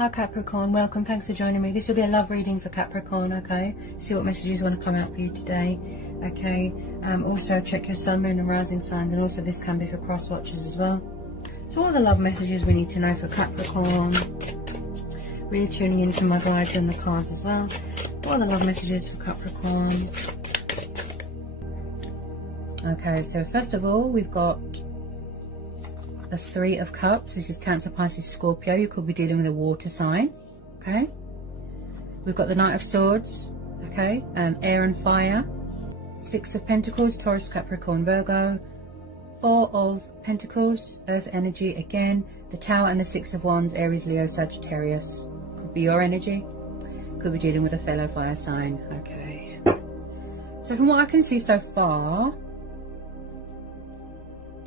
Hi Capricorn, welcome, thanks for joining me. This will be a love reading for Capricorn, okay? See what messages want to come out for you today, okay? Also check your sun, moon and rising signs, and also this can be for cross watchers as well. So what are the love messages we need to know for Capricorn? Really tuning into my guides and the cards as well. What are the love messages for Capricorn? Okay, so first of all, we've got the Three of Cups. This is Cancer, Pisces, Scorpio. You could be dealing with a water sign, okay? We've got the Knight of Swords, okay? Air and fire. Six of Pentacles, Taurus, Capricorn, Virgo. Four of Pentacles, Earth energy again. The Tower and the Six of Wands, Aries, Leo, Sagittarius. Could be your energy. Could be dealing with a fellow fire sign, okay? So from what I can see so far,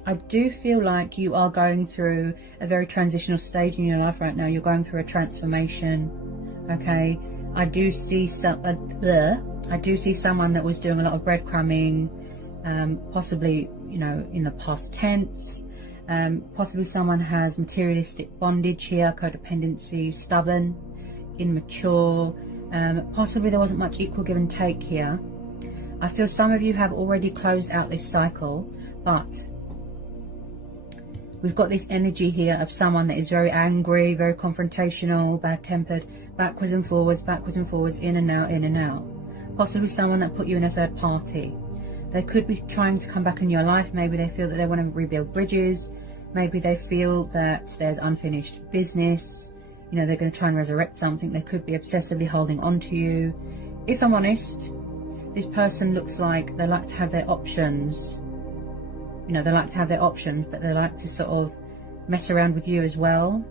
I do feel like you are going through a very transitional stage in your life right now. You're going through a transformation, okay? I do see someone that was doing a lot of breadcrumbing, possibly, you know, in the past tense. Possibly someone has materialistic bondage here, codependency, stubborn, immature. Possibly there wasn't much equal give and take here. I feel some of you have already closed out this cycle, but we've got this energy here of someone that is very angry, very confrontational, bad-tempered, backwards and forwards, in and out, in and out. Possibly someone that put you in a third party. They could be trying to come back in your life. Maybe they feel that they want to rebuild bridges. Maybe they feel that there's unfinished business. You know, they're going to try and resurrect something. They could be obsessively holding on to you. If I'm honest, this person looks like they like to have their options. You know, they like to have their options, but they like to sort of mess around with you as well.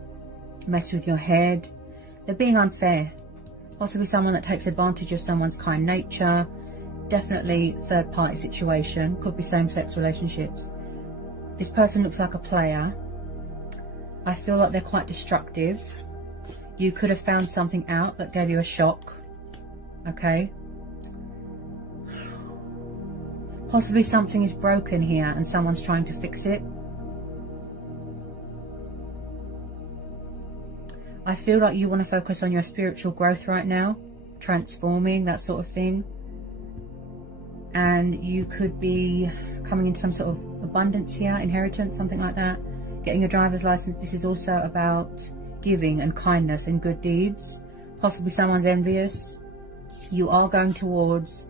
Mess with your head. They're being unfair. Possibly someone that takes advantage of someone's kind nature. Definitely third party situation. Could be same-sex relationships. This person looks like a player. I feel like they're quite destructive. You could have found something out that gave you a shock. Okay? Possibly something is broken here and someone's trying to fix it. I feel like you want to focus on your spiritual growth right now, transforming, that sort of thing. And you could be coming into some sort of abundance here, inheritance, something like that. Getting your driver's license. This is also about giving and kindness and good deeds. Possibly someone's envious. You are going towards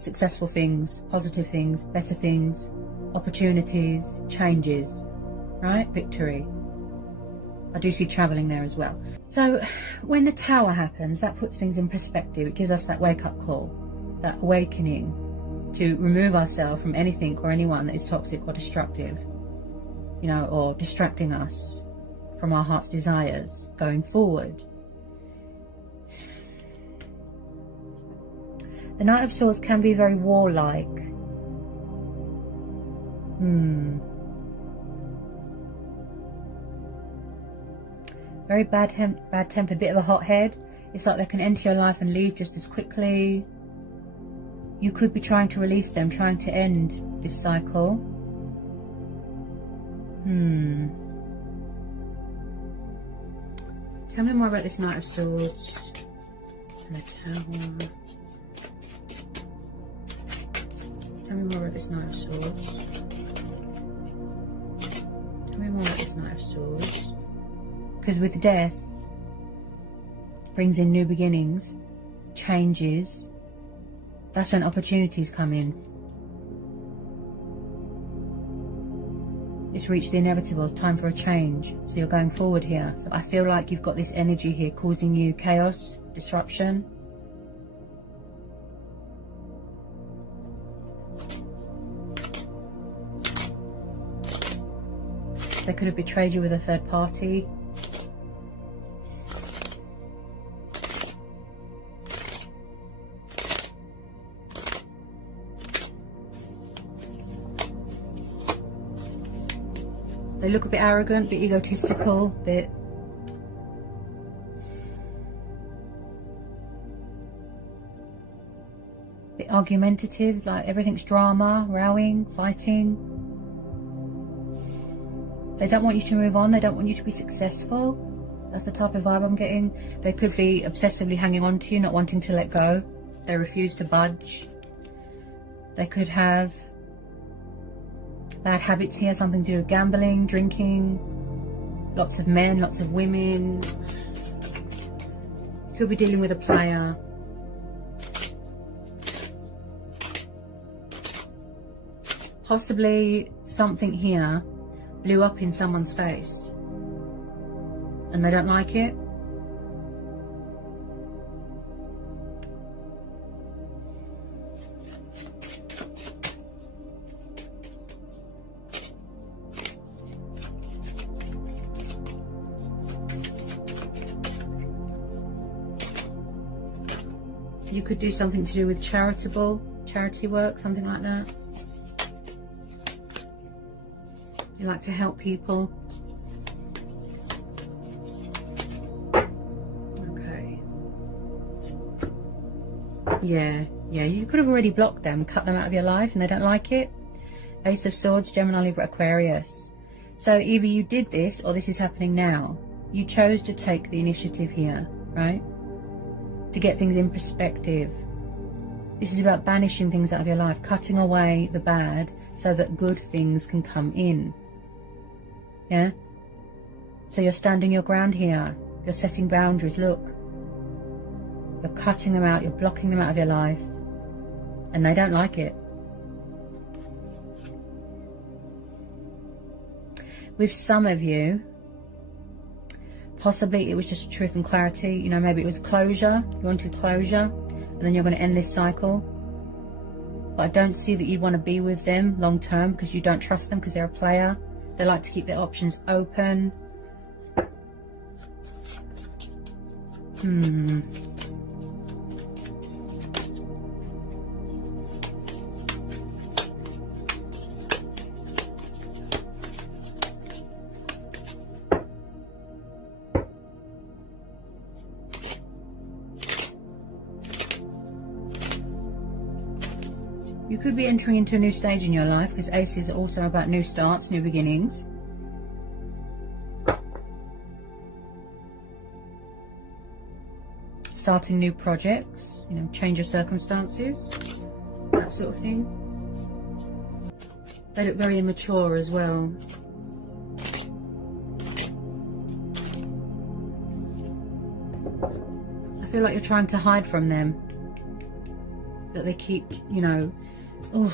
successful things, positive things, better things, opportunities, changes, right? Victory. I do see traveling there as well. So when the Tower happens, that puts things in perspective. It gives us that wake-up call, that awakening to remove ourselves from anything or anyone that is toxic or destructive, you know, or distracting us from our heart's desires going forward. The Knight of Swords can be very warlike. Very bad-tempered, bit of a hothead. It's like they can enter your life and leave just as quickly. You could be trying to release them, trying to end this cycle. Tell me more about this Knight of Swords and the Tower. Tell me more about this Knight of Swords. Tell me more about this Knight of Swords. Because with death, brings in new beginnings, changes. That's when opportunities come in. It's reached the inevitable. It's time for a change. So you're going forward here. So I feel like you've got this energy here causing you chaos, disruption. They could have betrayed you with a third party. They look a bit arrogant, a bit egotistical, a bit argumentative, like everything's drama, rowing, fighting. They don't want you to move on. They don't want you to be successful. That's the type of vibe I'm getting. They could be obsessively hanging on to you, not wanting to let go. They refuse to budge. They could have bad habits here, something to do with gambling, drinking, lots of men, lots of women. Could be dealing with a player. Possibly something here blew up in someone's face and they don't like it. You could do something to do with charity work, something like that. You like to help people. Okay. Yeah, you could have already blocked them, cut them out of your life, and they don't like it. Ace of Swords, Gemini, Libra, Aquarius. So either you did this or this is happening now. You chose to take the initiative here, right? To get things in perspective. This is about banishing things out of your life, cutting away the bad so that good things can come in. Yeah? So you're standing your ground here. You're setting boundaries. Look. You're cutting them out. You're blocking them out of your life. And they don't like it. With some of you, possibly it was just truth and clarity. You know, maybe it was closure. You wanted closure. And then you're going to end this cycle. But I don't see that you'd want to be with them long term because you don't trust them because they're a player. They like to keep their options open. You could be entering into a new stage in your life because aces are also about new starts, new beginnings. Starting new projects, you know, change your circumstances, that sort of thing. They look very immature as well. I feel like you're trying to hide from them. That they keep, you know, oh.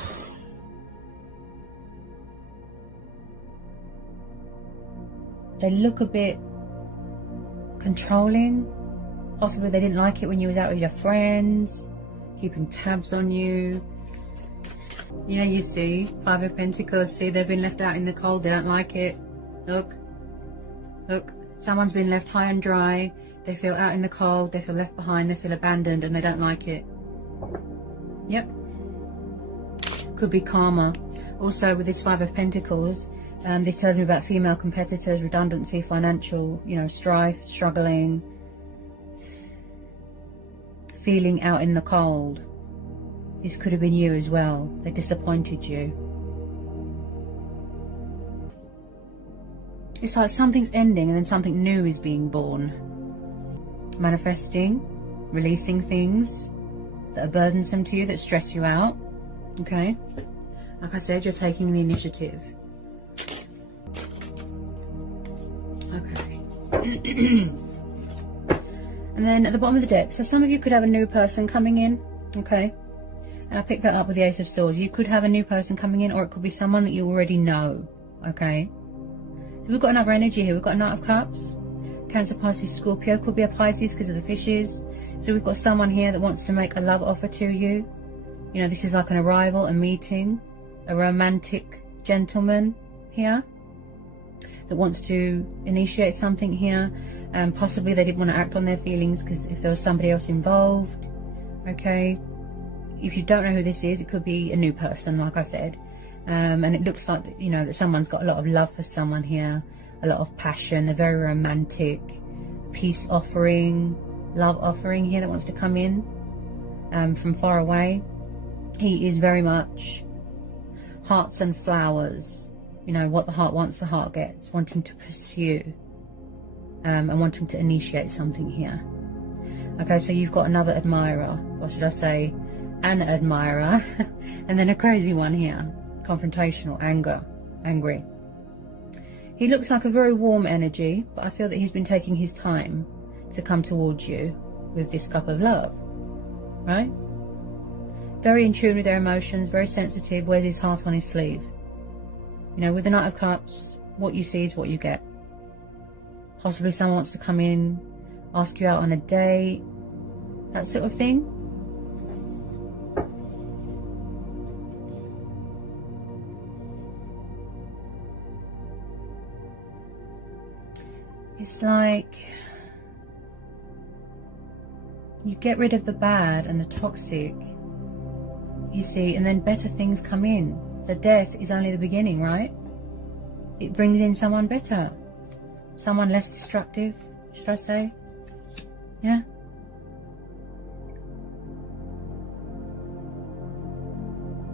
They look a bit controlling. Possibly they didn't like it when you was out with your friends, keeping tabs on you. You know, you see, Five of Pentacles, see they've been left out in the cold, they don't like it. Look, look, someone's been left high and dry, they feel out in the cold, they feel left behind, they feel abandoned and they don't like it. Yep. Could be karma. Also with this Five of Pentacles, this tells me about female competitors, redundancy, financial, you know, strife, struggling, feeling out in the cold. This could have been you as well. They disappointed you. It's like something's ending and then something new is being born. Manifesting, releasing things that are burdensome to you, that stress you out. Okay? Like I said, you're taking the initiative. Okay. And then at the bottom of the deck, so some of you could have a new person coming in. Okay? And I picked that up with the Ace of Swords. You could have a new person coming in, or it could be someone that you already know. Okay? So we've got another energy here. We've got a Knight of Cups. Cancer, Pisces, Scorpio. Could be a Pisces because of the fishes. So we've got someone here that wants to make a love offer to you. You know, this is like an arrival, a meeting, a romantic gentleman here that wants to initiate something here. Possibly they didn't want to act on their feelings because if there was somebody else involved. Okay? If you don't know who this is, it could be a new person, like I said. And it looks like, you know, that someone's got a lot of love for someone here, a lot of passion. They're very romantic. Peace offering, love offering here that wants to come in from far away. He is very much hearts and flowers. You know, what the heart wants, the heart gets. Wanting to pursue. and wanting to initiate something here. Okay, so you've got another admirer, or should I say an admirer, and then a crazy one here, confrontational, angry. He looks like a very warm energy, but I feel that he's been taking his time to come towards you with this cup of love, right? Very in tune with their emotions, very sensitive, wears his heart on his sleeve. You know, with the Knight of Cups, what you see is what you get. Possibly someone wants to come in, ask you out on a date, that sort of thing. It's like you get rid of the bad and the toxic, you see, and then better things come in. So death is only the beginning, right? It brings in someone better, someone less destructive, should I say? Yeah.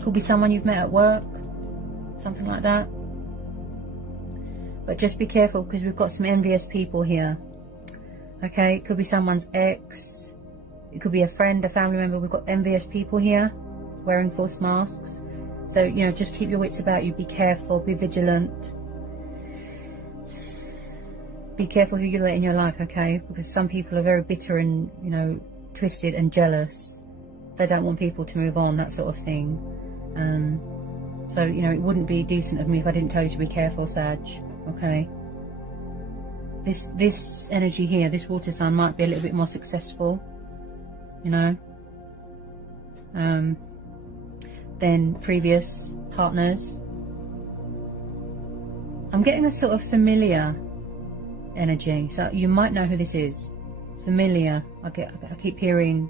Could be someone you've met at work, something like that. But just be careful, because we've got some envious people here. Okay, it could be someone's ex, it could be a friend, a family member. We've got envious people here wearing false masks. So, you know, just keep your wits about you, be careful, be vigilant. Be careful who you let in your life, okay? Because some people are very bitter and, you know, twisted and jealous. They don't want people to move on, that sort of thing. So, you know, it wouldn't be decent of me if I didn't tell you to be careful, Sag, okay? This energy here, this water sign, might be a little bit more successful, you know, than previous partners. I'm getting a sort of familiar energy, so you might know who this is. Familiar. I keep hearing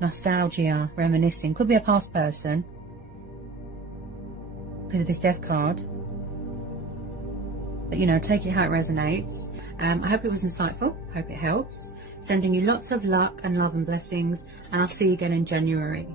nostalgia, reminiscing. Could be a past person because of this death card. But, you know, take it how it resonates. I hope it was insightful. Hope it helps. Sending you lots of luck and love and blessings, and I'll see you again in January.